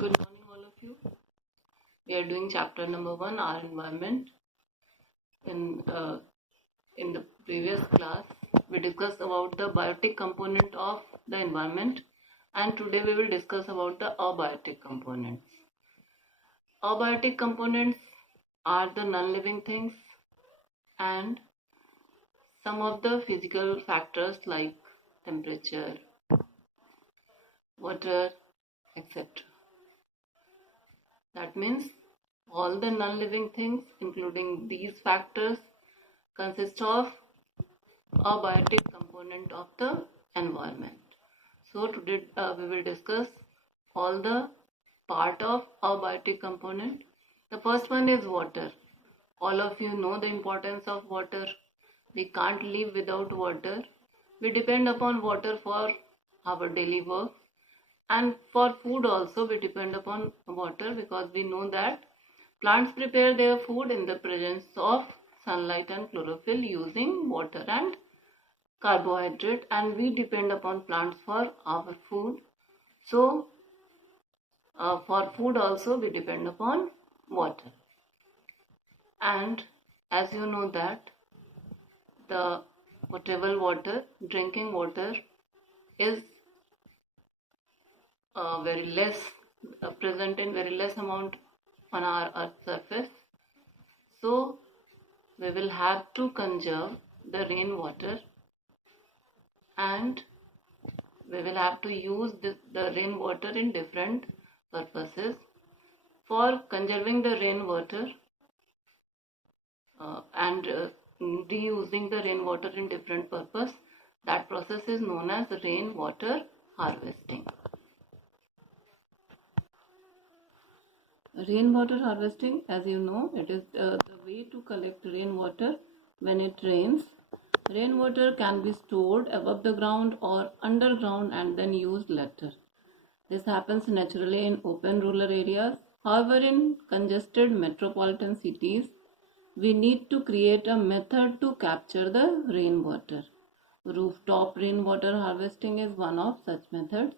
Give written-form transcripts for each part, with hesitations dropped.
Good morning, all of you. We are doing chapter number 1, our environment. In the previous class, we discussed about the biotic component of the environment, and today we will discuss about the abiotic components. Abiotic components are the non-living things and some of the physical factors like temperature, water, etc. That means all the non-living things, including these factors, consist of a biotic component of the environment. So today we will discuss all the part of a biotic component. The first one is water. All of you know the importance of water. We can't live without water. We depend upon water for our daily work. And for food also we depend upon water, because we know that plants prepare their food in the presence of sunlight and chlorophyll using water and carbohydrate, and we depend upon plants for our food. So for food also we depend upon water. And as you know that the potable water, drinking water, is very less present in very less amount on our earth's surface. So we will have to conserve the rainwater, and we will have to use the rainwater in different purposes. For conserving the rainwater and reusing the rainwater in different purpose, that process is known as rainwater harvesting. Rainwater harvesting, as you know, it is the way to collect rainwater when it rains. Rainwater can be stored above the ground or underground and then used later. This happens naturally in open rural areas. However, in congested metropolitan cities, we need to create a method to capture the rainwater. Rooftop rainwater harvesting is one of such methods.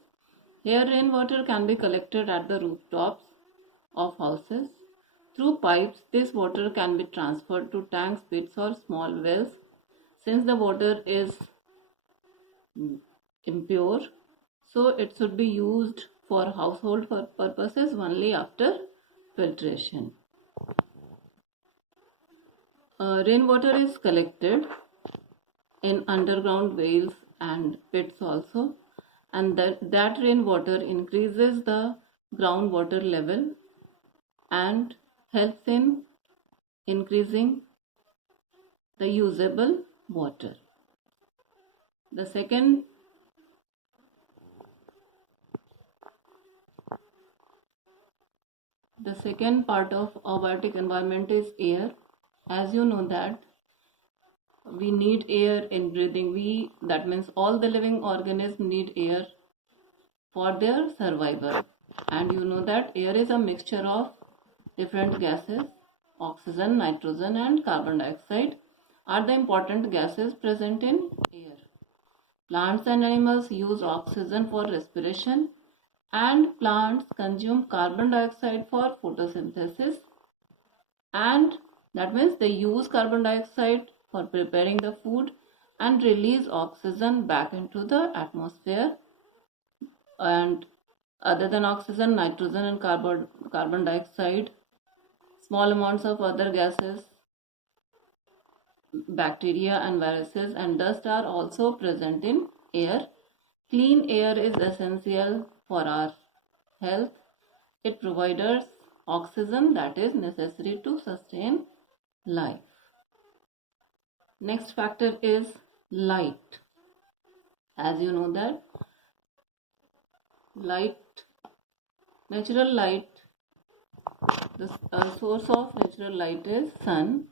Here, rainwater can be collected at the rooftops of houses. Through pipes, this water can be transferred to tanks, pits, or small wells. Since the water is impure, so it should be used for household purposes only after filtration. Rainwater is collected in underground wells and pits also, and that rainwater increases the groundwater level and helps in increasing the usable water. The second part of abiotic environment is air. As you know that we need air in breathing. That means all the living organisms need air for their survival. And you know that air is a mixture of different gases. Oxygen, nitrogen, and carbon dioxide are the important gases present in air. Plants and animals use oxygen for respiration, and plants consume carbon dioxide for photosynthesis, and that means they use carbon dioxide for preparing the food and release oxygen back into the atmosphere. And other than oxygen, nitrogen and carbon dioxide, small amounts of other gases, bacteria and viruses and dust are also present in air. Clean air is essential for our health. It provides oxygen that is necessary to sustain life. Next factor is light. As you know that natural light, the source of natural light is sun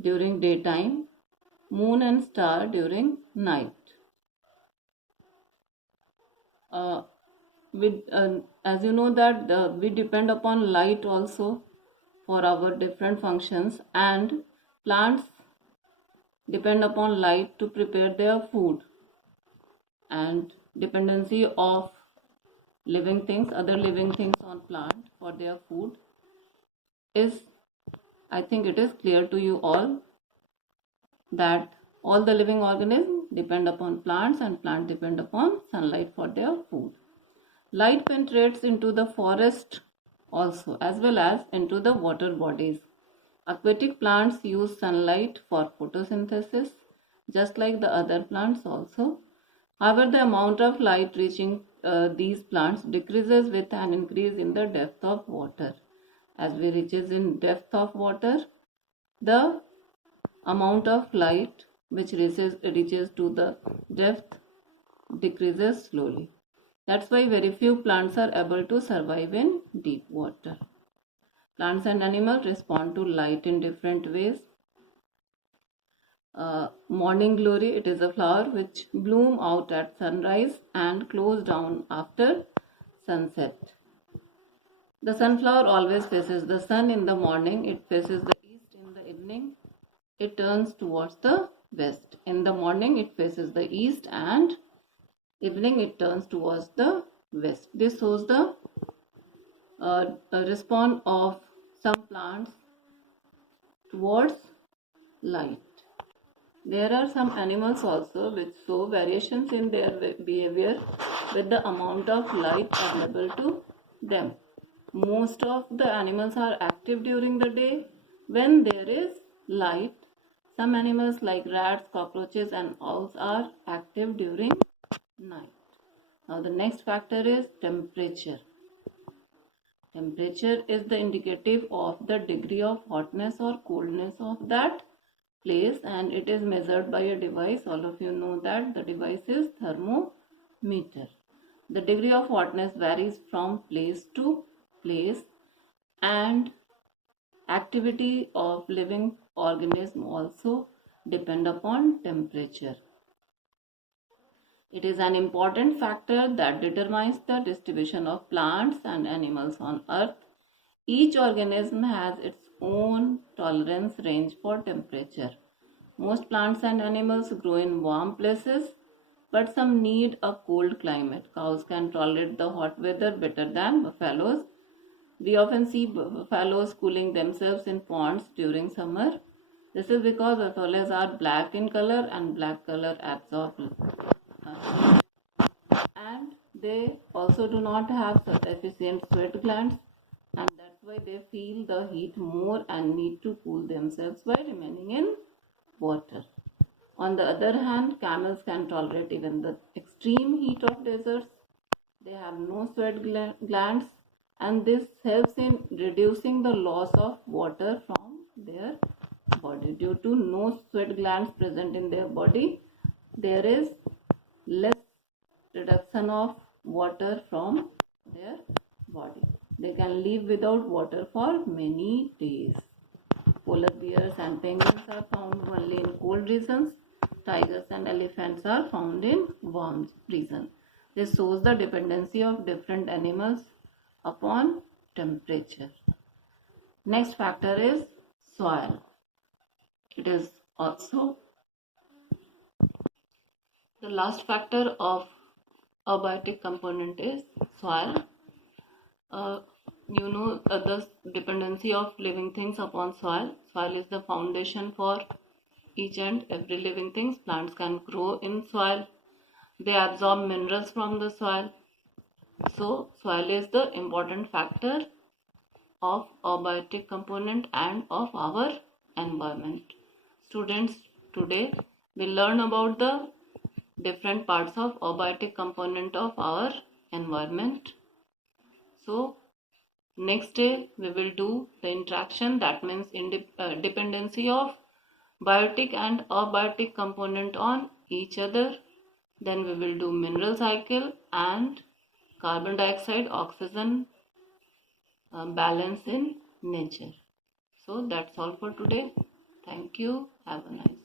during daytime, moon and star during night. As you know that we depend upon light also for our different functions, and plants depend upon light to prepare their food, and dependency of living things, other living things on plant for their food is, I think it is clear to you all that all the living organisms depend upon plants and plants depend upon sunlight for their food. Light penetrates into the forest also as well as into the water bodies. Aquatic plants use sunlight for photosynthesis just like the other plants also. However, the amount of light reaching these plants decreases with an increase in the depth of water. As we reaches in depth of water, the amount of light which reaches to the depth decreases slowly. That's why very few plants are able to survive in deep water. Plants and animals respond to light in different ways. Morning glory, it is a flower which bloom out at sunrise and close down after sunset. The sunflower always faces the sun in the morning. It faces the east. In the evening, it turns towards the west. In the morning, it faces the east, and evening it turns towards the west. This shows the response of some plants towards light. There are some animals also which show variations in their behavior with the amount of light available to them. Most of the animals are active during the day when there is light. Some animals like rats, cockroaches and owls are active during night. Now the next factor is temperature. Temperature is the indicative of the degree of hotness or coldness of that place, and it is measured by a device. All of you know that the device is thermometer. The degree of hotness varies from place to place, and activity of living organism also depend upon temperature. It is an important factor that determines the distribution of plants and animals on earth. Each organism has its own tolerance range for temperature. Most plants and animals grow in warm places, but some need a cold climate. Cows can tolerate the hot weather better than buffaloes. We often see buffaloes cooling themselves in ponds during summer. This is because buffaloes are black in color and black color absorb heat. And they also do not have efficient sweat glands, and that's why they feel the heat more and need to cool themselves by remaining in water. On the other hand, camels can tolerate even the extreme heat of deserts. They have no sweat glands, and this helps in reducing the loss of water from their body. Due to no sweat glands present in their body, there is less reduction of water from their body. They can live without water for many days. Polar bears and penguins are found only in cold regions. Tigers and elephants are found in warm regions. This shows the dependency of different animals upon temperature. Next factor is soil. It is also the last factor of abiotic component is soil. The dependency of living things upon soil. Soil is the foundation for each and every living thing. Plants can grow in soil. They absorb minerals from the soil. So soil is the important factor of abiotic component and of our environment. Students, today we learn about the different parts of abiotic component of our environment. So next day we will do the interaction, that means dependency of biotic and abiotic component on each other. Then we will do mineral cycle and carbon dioxide oxygen balance in nature. So that's all for today. Thank you. Have a nice day.